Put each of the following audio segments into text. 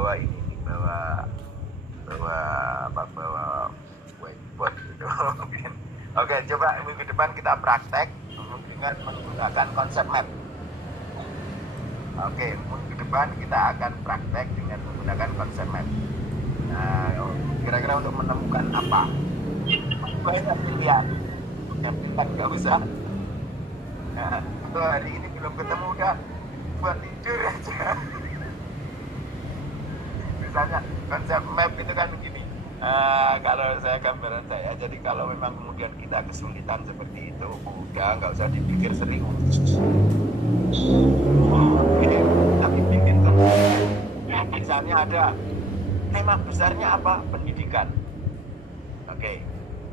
bawa ini, bawa whiteboard gitu. Oke, coba minggu depan kita praktek dengan menggunakan konsep map. Oke, minggu depan kita akan praktek dengan menggunakan konsep map. Nah, kira-kira untuk menemukan apa? Banyak pilihan. Yang pilihan nggak usah. Nah, kalau hari ini belum ketemu udah buat tidur aja. Misalnya konsep map itu kan begini. Kalau saya gambaran saya, jadi kalau memang kemudian kita kesulitan seperti itu, udah nggak usah dipikir serius. Tapi bikin kan. Misalnya ada tema besarnya apa? Pendidikan. Oke,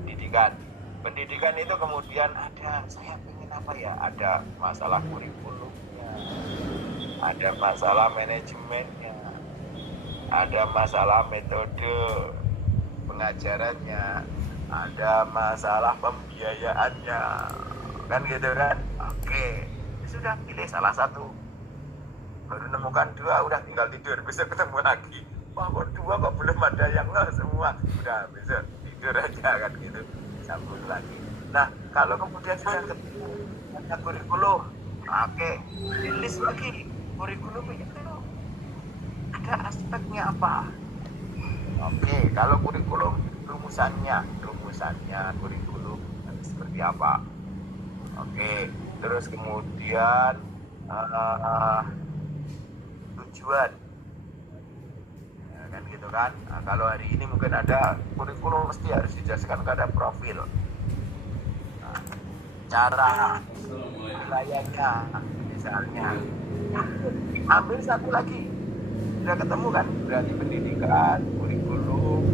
pendidikan. Pendidikan itu kemudian ada, saya ingin apa ya? Ada masalah kurikulumnya, ada masalah manajemennya, ada masalah metode pengajarannya, ada masalah pembiayaannya, kan gitu kan? Oke, sudah pilih salah satu, baru nemukan dua, udah tinggal tidur, bisa ketemu lagi. Wah, kok dua kok belum ada yang semua, udah bisa tidur aja kan gitu, sambung lagi. Nah, kalau kemudian sudah ketemu ada kurikulum, oke, list lagi kurikulum itu ada aspeknya apa? Oke, kalau kurikulum rumusannya kurikulum seperti apa? Oke, terus kemudian tujuan, ya, kan gitu kan? Nah, kalau hari ini mungkin ada kurikulum mesti harus dijelaskan ada profil, nah, cara wilayahnya misalnya. Ambil satu lagi, udah ketemu kan? Berarti pendidikan, kurikulum,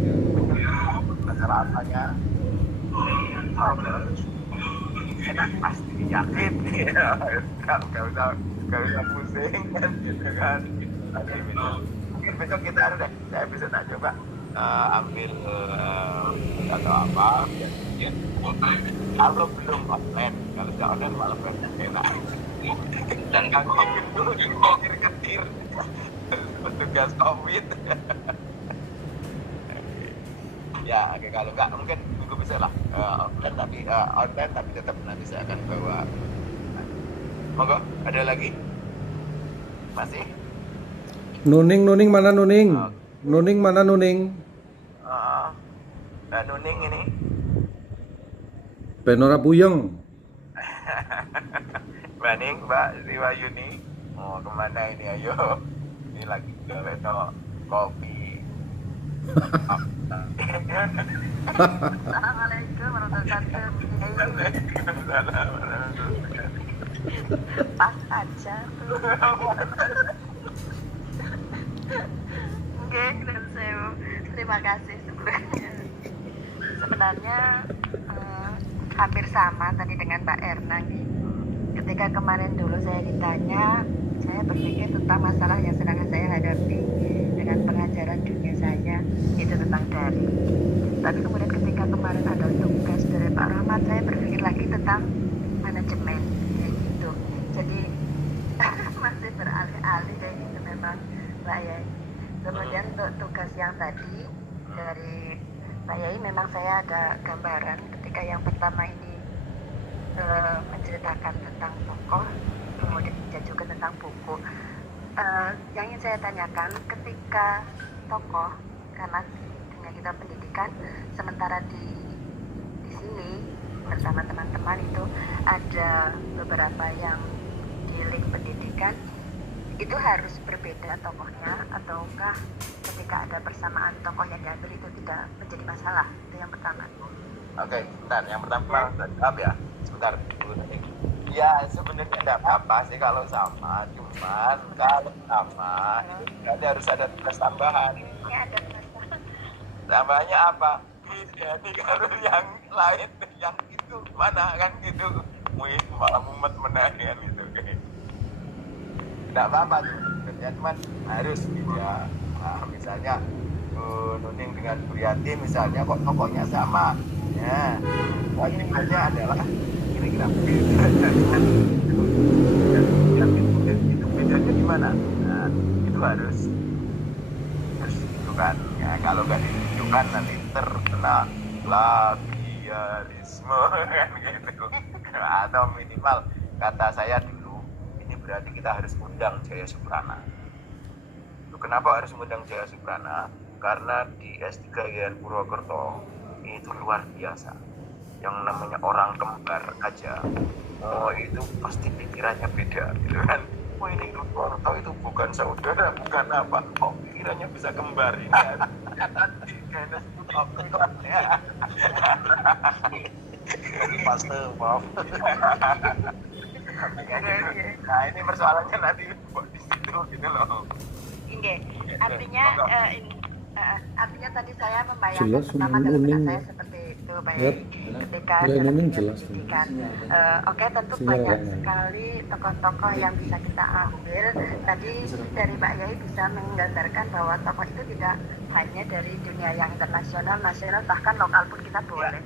masalah apanya? Enak pasti yakin ya, gak usah pusing kan gitu kan. Oke, mungkin besok kita harus deh, saya bisa tak coba ambil atau apa ya. Kalau belum online, kalau sudah online malah banyak enak dan kaki itu diketir-ketir petugas COVID. Ya, oke, kalau enggak mungkin minggu besok lah online tapi tetap nanti saya akan bawa. Monggo, ada lagi? Masih? Nuning mana Nuning? Nuning mana Nuning? Mbak Nuning ini. Benora Puyeng. Mbak Ning, Mbak Riwayuni. Mau kemana ini, ayo? Ini lagi gawe kopi. Assalamualaikum warahmatullahi wabarakatuh. Pas aja. Oke, terima kasih sebelumnya. Sebenarnya hampir sama tadi dengan Mbak Erna. Ketika kemarin dulu saya ditanya, saya berpikir tentang masalah yang sedang saya hadapi dengan pengajaran dunia saya, itu tentang daring. Tapi kemudian ketika kemarin ada tugas dari Pak Rahmat, saya berpikir lagi tentang manajemen, kayak gitu. Jadi masih beralih-alih kayak gitu memang Mbak Yai. Kemudian untuk tugas yang tadi dari Mbak Yai, memang saya ada gambaran ketika yang pertama ini menceritakan tentang tokoh, kemudian juga tentang buku. Yang ingin saya tanyakan, ketika tokoh, karena dengan kita pendidikan, sementara di sini bersama teman-teman itu ada beberapa yang di link pendidikan, itu harus berbeda tokohnya, ataukah ketika ada persamaan tokoh yang diambil itu tidak menjadi masalah? Itu yang pertama. Oke, bentar. Yang pertama, maaf ya, sebentar. Ya, sebenarnya tidak apa-apa sih kalau sama, cuman kalau sama itu berarti harus ada tugas tambahan. Ini ada masalah. Tambahannya apa? Jadi kalau yang lain, yang itu mana kan gitu, malah mumet menahan gitu. Tidak apa-apa tuh, cuman harus beda. Nah, misalnya Nuning dengan Buryati misalnya kok tokohnya sama, ya, wajibnya adalah kira-kira itu bedanya di mana? Nah, itu harus kan. Ya kalau nggak ditunjukkan nanti terkena plagiarisme kan gitu. Atau minimal kata saya dulu, ini berarti kita harus undang Jaya Suprana. Kenapa harus undang Jaya Suprana? Karena di S3 IAIN Purwokerto itu luar biasa. Yang namanya orang kembar aja, itu pasti pikirannya beda, gitu kan? Oh ini Purwokerto itu bukan saudara, bukan apa? Oh pikirannya bisa kembar ini. Nanti kayaknya paste, maaf. Nah ini persoalannya nanti di situ gitu loh. Oke, artinya artinya tadi saya membayangkan Jelas, pertama Nuning. dalam benak saya seperti itu baik Yap. ketika Ya, dalam Nuning dunia jelas. pendidikan. Oke, tentu Sinyal banyak kanan. sekali tokoh-tokoh yang bisa kita ambil. Tadi dari Pak Yai bisa menggambarkan bahwa tokoh itu tidak hanya dari dunia yang internasional, nasional, bahkan lokal pun kita boleh.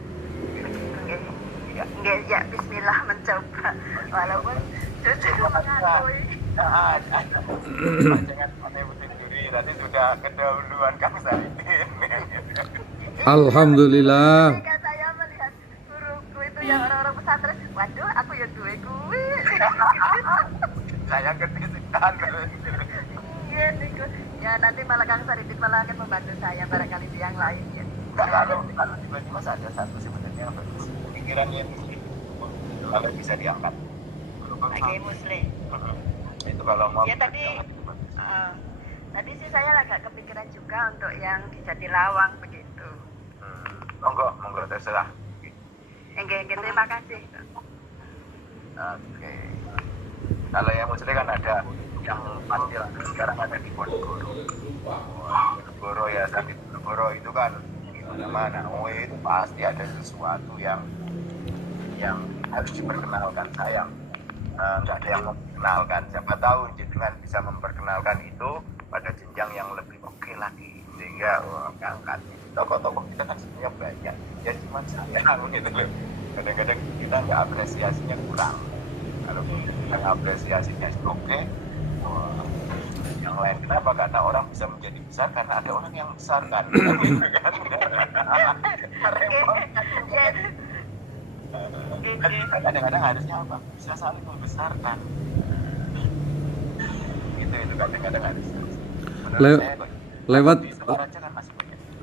Enggak, ya Bismillah mencoba walaupun jujur mengakui. Jangan pakai mesin juri, tadi sudah kedahuluan Kang Saidin. Alhamdulillah. Ketika saya melihat guruku itu yang orang-orang pesantren, waduh, aku ya duwe kuwi. Saya kedisikan. Iya, niku. Ya nanti malah Kang Saidin malah akan membantu saya barangkali di yang lain ya. Kalau tiba-tiba mas ada satu sebenarnya bagus. Pikirannya itu kalau bisa diangkat. Pakai muslim. Itu kalau mau. Ya tadi sih saya agak kepikiran juga untuk yang di Jatilawang begitu. Monggo terserah. Enggak, terima kasih. Oke. Kalau yang muslim kan ada yang pasti lah. Sekarang ada di Ponegoro. Ponegoro ya, tapi Ponegoro itu kan mana? Oh itu pasti ada sesuatu yang harus diperkenalkan sayang. Nggak ada yang memperkenalkan. Siapa tahu dengan bisa memperkenalkan itu pada jenjang yang lebih oke lagi, sehingga angkat tokoh-tokoh kita kan sebenarnya banyak. Ya cuma sayang gitu loh. Kadang-kadang kita nggak apresiasinya kurang. Kalau kita apresiasinya oke, yang lain kenapa? Karena orang bisa menjadi besar karena ada orang yang besar kan. Kadang-kadang harusnya apa? Bisa saling membesarkan. Itu kadang-kadang harus. Lewat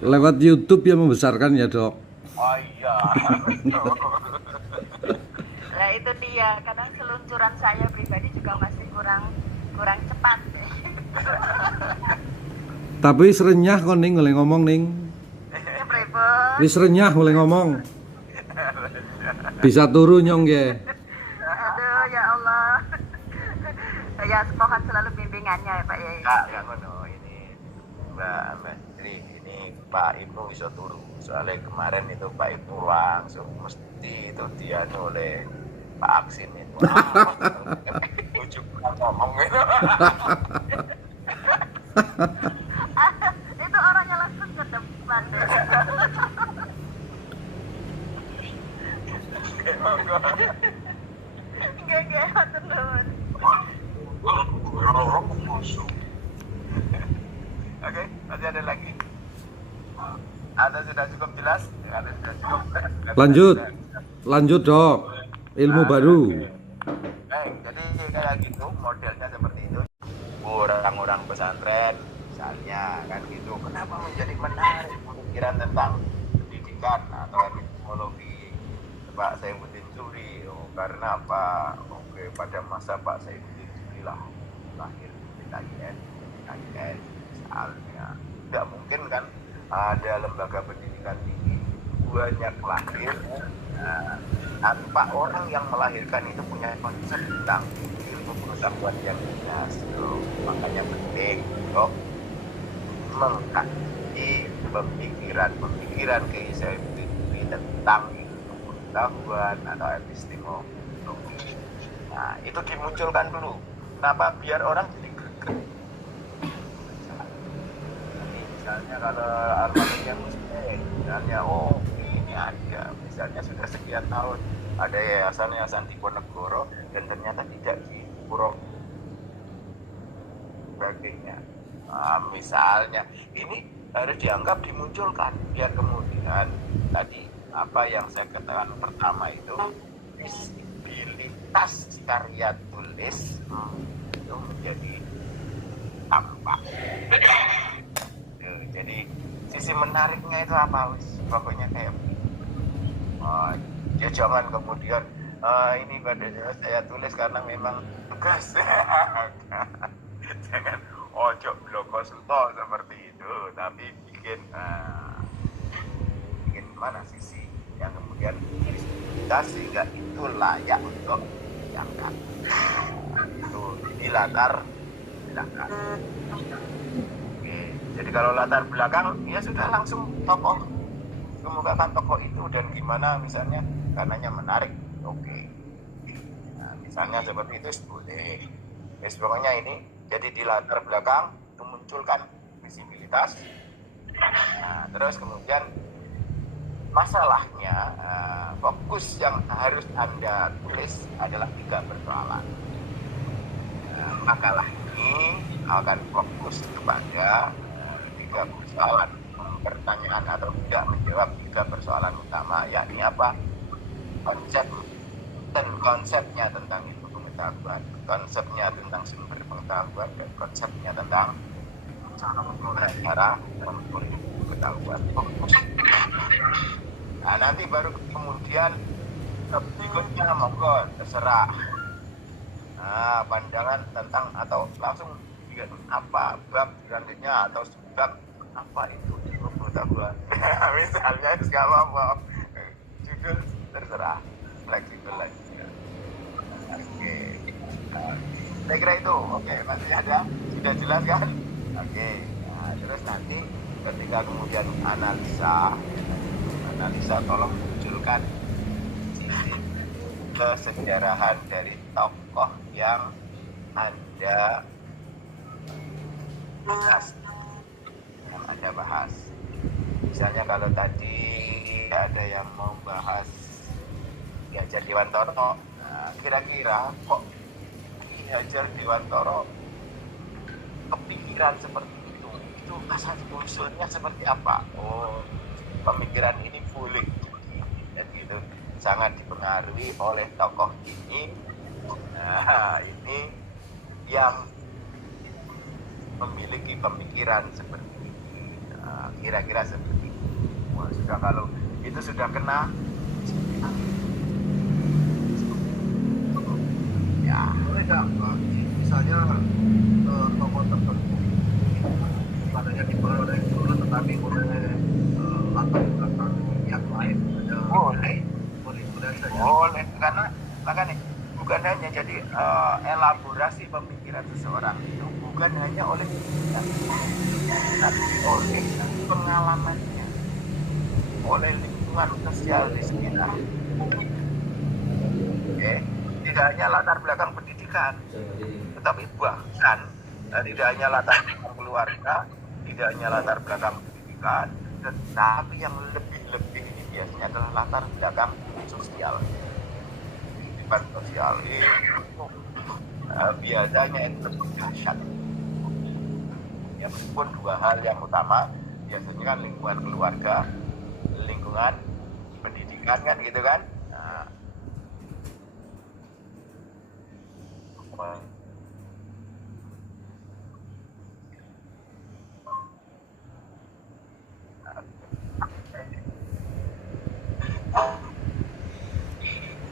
lewat YouTube yang membesarkan ya dok. Oh iya. Nah itu dia, kadang seluncuran saya pribadi juga masih kurang cepat. Tapi serenyah kok ning oleh ngomong ning. Ya pripun? Wis renyah oleh ngomong. Bisa turu nyong ya. Aduh ya Allah. Ya mohon selalu bimbingannya ya Pak Yai. Enggak ngono ini. Mbak Menteri ini Pak Ibnu bisa turu. Soalnya kemarin itu Pak Ibnu langsung mesti itu dia oleh Pak Aksin itu. Ujuk ngomong gitu. Itu orangnya langsung ke depan deh. Enggak, hatur nuwun. Oke, masih ada lagi? Ada sudah cukup jelas? Ada sudah cukup. Lanjut dok. Ilmu baru. Jadi kayak gitu modelnya seperti itu. Orang-orang pesantren misalnya kan gitu. Kenapa menjadi menarik pemikiran tentang pendidikan atau epistemologi Pak Saifuddin Suri? Karena apa? Oke, pada masa Pak Saifuddin Suri lah lahir di KIN misalnya. Tidak mungkin kan ada lembaga pendidikan tinggi banyak lahir tanpa orang yang melahirkan itu punya konsep tentang ilmu pengetahuan yang jelas. Makanya penting untuk mengkaji pemikiran Saifuddin Suri tentang ilmu pengetahuan atau epistemologi. Nah itu dimunculkan dulu. Kenapa? Biar orang jadi greget. Misalnya kalau almarhumnya muslim, misalnya ini ada, misalnya sudah sekian tahun ada yayasan di Ponegoro dan ternyata tidak di Purwokerto sebagainya. Misalnya ini harus dianggap dimunculkan biar kemudian tadi apa yang saya katakan pertama itu visibilitas karya tulis itu menjadi tampak. Jadi sisi menariknya itu apa wis pokoknya kayak ya jangan kemudian ini saya tulis karena memang tugas. Jangan ojo bloko suto seperti itu, tapi bikin mana sisi yang kemudian visibilitas sehingga itu layak untuk diangkat. Itu di latar belakang. Oke, jadi kalau latar belakang ya sudah langsung tokoh, kemukakan tokoh itu dan gimana misalnya karenanya menarik. Oke, nah, misalnya seperti itu boleh. Pokoknya ini jadi di latar belakang memunculkan visibilitas. Nah, terus kemudian masalahnya fokus yang harus Anda tulis adalah 3 persoalan. Makalah ini akan fokus kepada 3 persoalan, pertanyaan atau tidak menjawab 3 persoalan utama, yakni apa? Konsep dan konsepnya tentang ilmu pengetahuan, konsepnya tentang sumber pengetahuan, dan konsepnya tentang cara memperoleh pengetahuan. Nah, nanti baru kemudian berikutnya monggo terserah. Nah, pandangan tentang atau langsung apa bab selanjutnya atau bab apa itu ilmu pengetahuan. Misalnya itu nggak apa-apa, judul terserah, fleksibel lagi. Oke, saya kira itu. Oke, masih ada, sudah jelas kan? Oke, nah, terus nanti ketika kemudian analisa tolong munculkan sisi kesejarahan dari tokoh yang Anda bahas. Misalnya kalau tadi ada yang mau bahas Ki Hajar Dewantoro, nah, kira-kira kok Ki Hajar Dewantoro kepikiran seperti itu asal usulnya seperti apa? Oh, pemikiran ini boleh jadi itu sangat dipengaruhi oleh tokoh ini. Nah, ini yang memiliki pemikiran seperti ini. Nah, kira-kira seperti itu. Wah, sudah kalau itu sudah kena ya tidak misalnya tokoh tertentu padanya dipengaruhi oleh guru tetapi oleh latar belakang yang lain ada boleh saja. Boleh, karena makanya bukan hanya jadi elaborasi pemikiran seseorang itu bukan hanya oleh kita, tapi oleh pengalamannya, oleh lingkungan sosial di sekitar. Oke, tidak hanya latar belakang pendidikan, tetapi bahkan tidak hanya latar belakang keluarga, tidak hanya latar belakang pendidikan, tetapi yang lebih-lebih ini biasanya adalah latar belakang sosial. Kehidupan sosial itu biasanya itu lebih dahsyat. Ya, meskipun 2 hal yang utama biasanya kan lingkungan keluarga, lingkungan pendidikan kan gitu kan. Nah,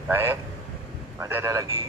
baik, masih ada lagi.